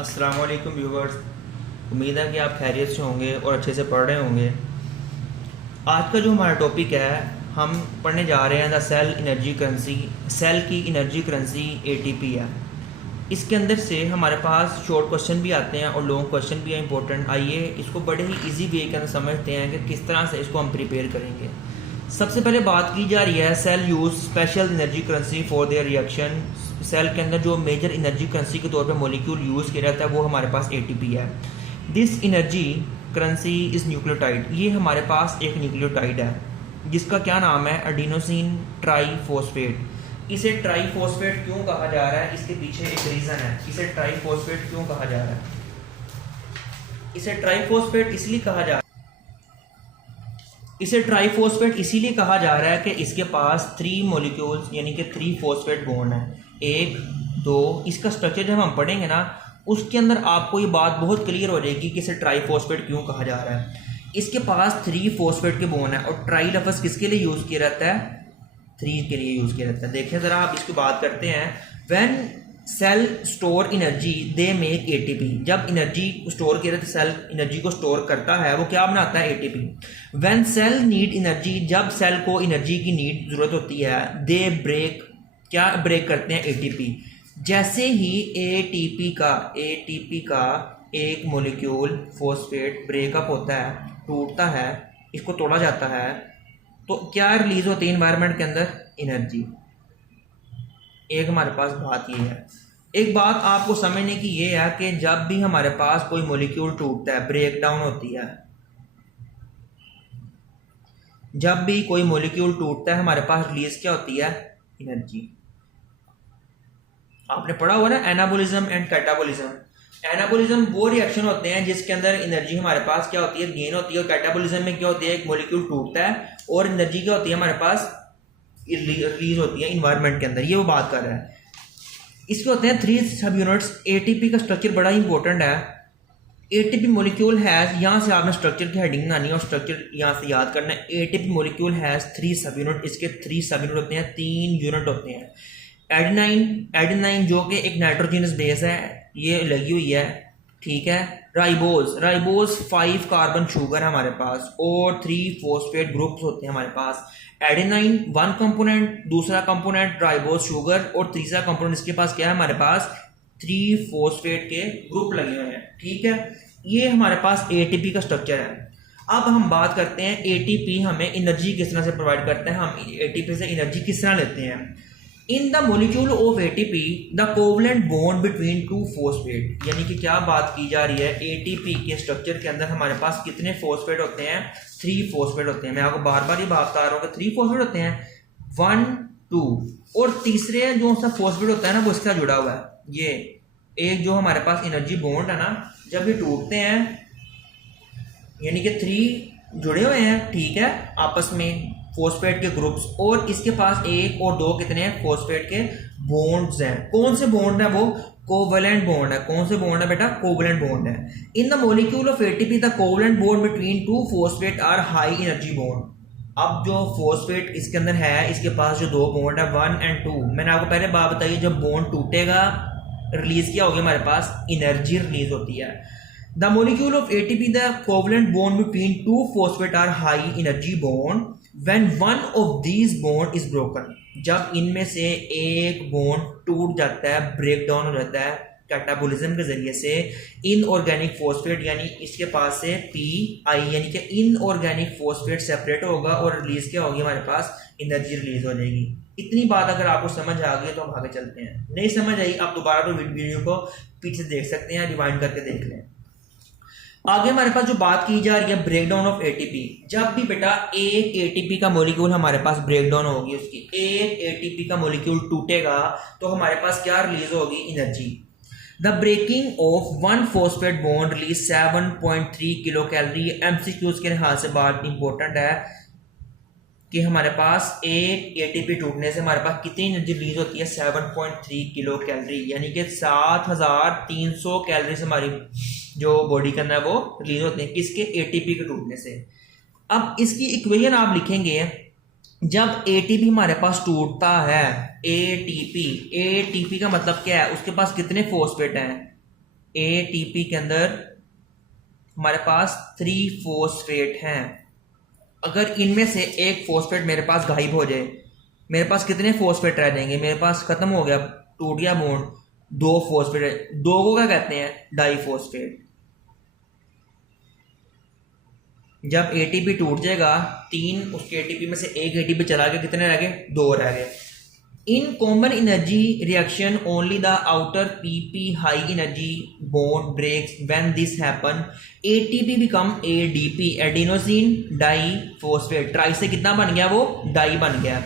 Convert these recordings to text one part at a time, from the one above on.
अस्सलाम वालेकुम व्यूवर्स। उम्मीद है कि आप खैरियत से होंगे और अच्छे से पढ़ रहे होंगे। आज का जो हमारा टॉपिक है, हम पढ़ने जा रहे हैं the cell energy currency. Cell की एनर्जी करेंसी एटीपी है। इसके अंदर से हमारे पास शॉर्ट क्वेश्चन भी आते हैं और लॉन्ग क्वेश्चन भी है इंपॉर्टेंट। आइए इसको बड़े ही इजी वे के अंदर समझते हैं कि किस तरह से इसको हम प्रिपेयर करेंगे। सबसे पहले बात की जा रही है cell use special energy currency for their reaction. Cell के अंदर जो मेजर एनर्जी करेंसी के तौर पे मॉलिक्यूल यूज़ किया जाता है वो हमारे पास एटीपी है। This energy currency is nucleotide. ये हमारे पास एक न्यूक्लियोटाइड है जिसका क्या नाम है, एडिनोसिन ट्राईफॉस्फेट। इसे ट्राईफॉस्फेट क्यों कहा जा रहा है, इसके पीछे एक रीज़न है। इसे ट्राईफॉस्फेट क्यों कहा जा रहा है, इसे ट्राईफॉस्फेट इसलिए कहा जा रहा है इसे ट्राईफॉस्फेट इसीलिए कहा जा रहा है कि इसके पास 3 मॉलिक्यूल्स यानी कि 3 फॉस्फेट बॉन्ड है। 1 2, इसका स्ट्रक्चर जब हम पढ़ेंगे ना उसके अंदर आपको ये बात बहुत क्लियर हो जाएगी कि इसे ट्राईफॉस्फेट क्यों कहा जा रहा है। इसके पास 3 फॉस्फेट के बॉन्ड है और ट्राई लफ्ज़ किसके लिए यूज़ किया जाता है, 3 के लिए यूज़ किया जाता है। देखिए ज़रा आप इसकी बात करते हैं। When cell store energy they make ATP. जब एनर्जी स्टोर किया जाता है, सेल एनर्जी को स्टोर करता है, वो क्या बनाता है, ATP. When cell need energy, जब सेल को एनर्जी की नीड जरूरत होती है, दे ब्रेक, क्या ब्रेक करते हैं, एटीपी। जैसे ही एटीपी का एक मॉलिक्यूल फॉस्फेट ब्रेकअप होता है, टूटता है, इसको तोड़ा जाता है, तो क्या रिलीज होती है एनवायरनमेंट के अंदर, एनर्जी। एक हमारे पास बात ये है। एक बात आपको समझने की ये है कि जब भी हमारे पास कोई मॉलिक्यूल टूटता है, ब्रेक डाउन होती है, जब भी कोई मॉलिक्यूल टूटता है हमारे पास रिलीज क्या होती है, एनर्जी। आपने पढ़ा हुआ ना एनाबोलिज्म एंड कैटाबोलिज्म। एनाबोलिज्म वो रिएक्शन होते हैं जिसके अंदर एनर्जी हमारे पास क्या होती है, गेन होती है। और कैटाबोलिज्म में क्या होती है, एक मॉलिक्यूल टूटता है और एनर्जी क्या होती है हमारे पास, रिलीज होती है इन्वायरमेंट के अंदर। ये वो बात कर रहा है। इसके होते हैं 3 सब यूनिट्स। एटीपी का स्ट्रक्चर बड़ा इंपॉर्टेंट है। एटीपी मॉलिक्यूल हैज, यहाँ से आपने स्ट्रक्चर की हेडिंग बनानी है और स्ट्रक्चर यहाँ से याद करना है। एटीपी मॉलिक्यूल हैज 3 सब यूनिट। इसके 3 सब यूनिट होते हैं, 3 यूनिट होते हैं। एडेनाइन जो कि एक नाइट्रोजनस बेस है, ये लगी हुई है, ठीक है। राइबोज 5 कार्बन शुगर है हमारे पास और 3 फॉस्फेट ग्रुप्स होते हैं हमारे पास। एडेनाइन 1 कंपोनेंट, दूसरा कंपोनेंट राइबोज शुगर और तीसरा कंपोनेंट इसके पास क्या है, हमारे पास 3 फॉस्फेट के ग्रुप लगे हुए हैं, ठीक है। ये हमारे पास एटीपी का स्ट्रक्चर है। अब हम बात करते हैं एटीपी हमें एनर्जी किस तरह से प्रोवाइड करता है, हम एटीपी से एनर्जी किस तरह लेते हैं। In the molecule of ATP the covalent bond between 2 phosphate, यानी कि क्या बात की जा रही है, एटीपी के स्ट्रक्चर के अंदर हमारे पास कितने फॉस्फेट होते हैं, 3 फॉस्फेट होते हैं। मैं आपको बार बार ये बात बता रहा हूँ कि 3 फॉस्फेट होते हैं, 1 2, और तीसरे जो सा फॉस्फेट होता है ना वो इसका जुड़ा हुआ है। ये एक जो हमारे पास एनर्जी बॉन्ड है ना, जब ये टूटते हैं यानी कि 3 जुड़े हुए हैं, ठीक है, आपस में फॉस्फेट के ग्रुप्स, और इसके पास 1 और 2 कितने हैं, फॉस्फेट के बॉन्ड्स हैं। कौन से बॉन्ड है वो, कोवेलेंट बॉन्ड है। कौन से बॉन्ड है बेटा, कोवेलेंट बॉन्ड है। In the molecule of ATP the covalent bond between 2 phosphate are high energy bond. अब जो फॉस्फेट इसके अंदर है, इसके पास जो 2 बॉन्ड है 1 और 2, मैंने आपको पहले बात बताई, जब बॉन्ड टूटेगा रिलीज क्या होगी, हमारे पास एनर्जी रिलीज होती है। The molecule of ATP the covalent bond between 2 phosphate are high energy bond when one of these bond is broken। जब इनमें से एक बॉन्ड टूट जाता है, ब्रेक डाउन हो जाता है कैटाबोलिज्म के जरिए से, इनऑर्गेनिक फॉस्फेट यानी इसके पास से पीआई यानी कि इनऑर्गेनिक फॉस्फेट सेपरेट होगा और रिलीज क्या होगी, हमारे पास एनर्जी रिलीज हो जाएगी। इतनी बात अगर आपको समझ आ गई तो हम आगे चलते हैं। नहीं समझ आई आप दोबारा तो वीडियो को पीछे देख सकते हैं, रिवाइंड करके देख लें। आगे हमारे पास जो बात की जा रही है ब्रेकडाउन ऑफ एटीपी। जब भी बेटा एक एटीपी का मॉलिक्यूल हमारे पास ब्रेकडाउन होगी, उसकी एक एटीपी का मॉलिक्यूल टूटेगा तो हमारे पास क्या रिलीज होगी, energy. The breaking of 1 phosphate bond release 7.3 kilo calorie. MCQs के लिहाज से बात इंपॉर्टेंट है कि हमारे पास एक एटीपी टूटने से हमारे पास कितनी एनर्जी रिलीज होती है, 7.3 किलो कैलोरी, यानी कि 7300 कैलोरीज हमारी जो बॉडी के अंदर वो रिलीज होते हैं, किसके, एटीपी के टूटने से। अब इसकी इक्वेशन आप लिखेंगे, जब एटीपी हमारे पास टूटता है, एटीपी का मतलब क्या है, उसके पास कितने फॉस्फेट हैं, एटीपी के अंदर हमारे पास 3 फॉस्फेट हैं। अगर इनमें से एक फॉस्फेट मेरे पास गायब हो जाए, मेरे पास कितने फॉस्फेट रह जाएंगे? मेरे पास खत्म हो गया, टूट गया बॉन्ड, 2 फॉस्फेट। 2 को क्या कहते हैं? डाइफॉस्फेट। जब एटीपी टूट जाएगा, 3 उसके एटीपी में से एक एटीपी चला गया, कितने रह गए? 2 रह गए। In common energy reaction only the outer PP high energy bond breaks when this happen ATP become ADP, adenosine diphosphate. Tri से कितना बन गया? वो डाई बन गया।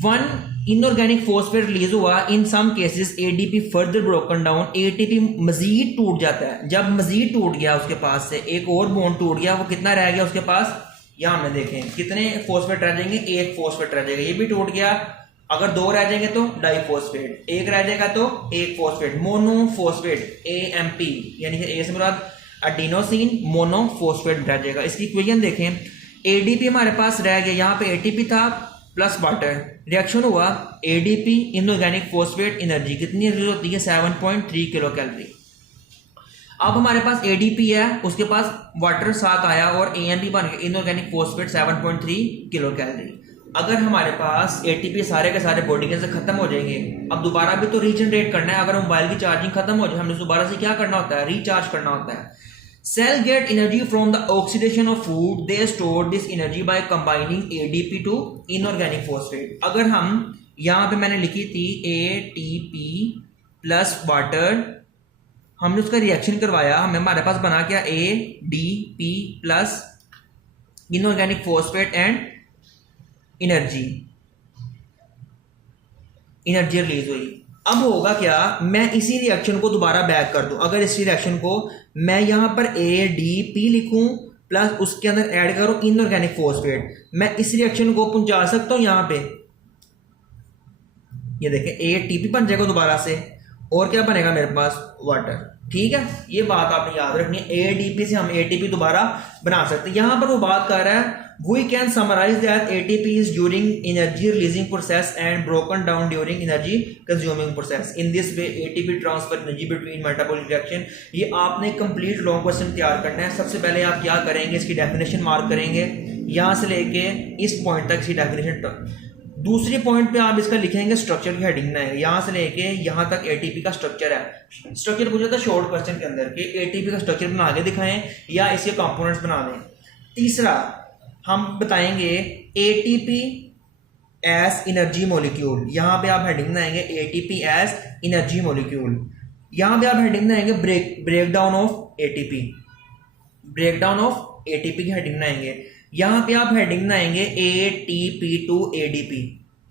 1 इनऑर्गेनिक फॉस्फेट रिलीज हुआ, in some cases ADP further broken down, ATP मजीद टूट जाता है। जब मजीद टूट गया, उसके पास से एक और बॉन्ड टूट गया, वो कितना रह गया उसके पास? यहां हमने देखें कितने फॉस्फेट रह जाएंगे? 1 फॉस्फेट रह जाएगा, ये भी टूट गया। अगर 2 रह जाएंगे तो डाइफॉस्फेट, 1 रह जाएगा तो 1 फॉस्फेट, मोनोफॉस्फेट AMP, यानी कि ए से मुराद एडिनोसिन मोनोफॉस्फेट रह जाएगा। इसकी इक्वेशन देखें, एडीपी हमारे पास रह गया, यहाँ पे एटीपी था प्लस वाटर, रिएक्शन हुआ, एडीपी इनऑर्गेनिक फॉस्फेट, एनर्जी कितनी रिलीज होती है? 7.3 किलो कैलोरी। अब हमारे पास एडीपी है, उसके पास वाटर साथ आया और एएमपी बन गया, इनऑर्गेनिक फॉस्फेट 7.3 किलो कैलोरी। अगर हमारे पास एटीपी सारे के सारे बॉडी के अंदर खत्म हो जाएंगे, अब दोबारा भी तो रीजनरेट करना है। अगर मोबाइल की चार्जिंग खत्म हो जाए, हमने दोबारा से क्या करना होता है? रिचार्ज करना होता है। Cell get energy from the oxidation of food. They store this energy by combining ADP to inorganic phosphate. अगर हम यहाँ पे मैंने लिखी थी ATP प्लस वाटर, हमने उसका रिएक्शन करवाया, हमारे पास बना क्या? ADP plus inorganic phosphate and energy release हुई। अब होगा क्या? मैं इसी रिएक्शन को दोबारा बैक कर दूं। अगर इसी रिएक्शन को मैं यहां पर ADP लिखूं प्लस उसके अंदर ऐड करूं इनऑर्गेनिक फॉस्फेट, मैं इस रिएक्शन को पहुंचा सकता हूं यहां पे। ये देखें ATP बन जाएगा दोबारा से, और क्या बनेगा मेरे पास? वाटर। ठीक है, ये बात आपने याद रखनी है। ADP से हम ATP दोबारा बना सकते हैं। यहां पर वो बात कर रहा है, we can summarize that ATP is during energy releasing process and broken down during energy consuming process. In this way ATP transfer energy between metabolic reaction। ये आपने कंप्लीट लॉन्ग क्वेश्चन तैयार करना है। सबसे पहले आप क्या करेंगे? इसकी डेफिनेशन मार्क करेंगे, यहां से लेके इस पॉइंट तक इसकी डेफिनेशन। दूसरी पॉइंट पे आप इसका लिखेंगे स्ट्रक्चर की हेडिंग ना है, यहां से लेके यहां तक एटीपी का स्ट्रक्चर है। स्ट्रक्चर पूछा था शॉर्ट क्वेश्चन के अंदर कि एटीपी का स्ट्रक्चर बना के दिखाएं या इसके कंपोनेंट्स बना दें। तीसरा हम बताएंगे एटीपी एज एनर्जी मॉलिक्यूल, यहां पे आप हेडिंग बनाएंगे एटीपी एज एनर्जी मॉलिक्यूल। यहां पे आप हेडिंग बनाएंगे breakdown of ATP, breakdown of ATP की हेडिंग बनाएंगे। यहां पे आप हेडिंग बनाएंगे ATP to ADP,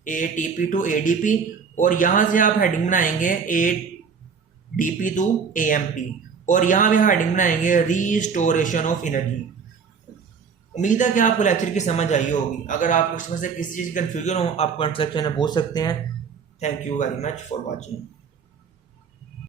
ATP to ADP, और यहां से आप हेडिंग बनाएंगे एडीपी टू एएमपी, और यहां पे हेडिंग बनाएंगे रिस्टोरेशन ऑफ एनर्जी। उम्मीद है कि आपको लेक्चर की समझ आई होगी। अगर आपको इसमें से किसी चीज़ की कंफ्यूजन हो, आप कमेंट सेक्शन में पूछ सकते हैं। Thank you very much for watching.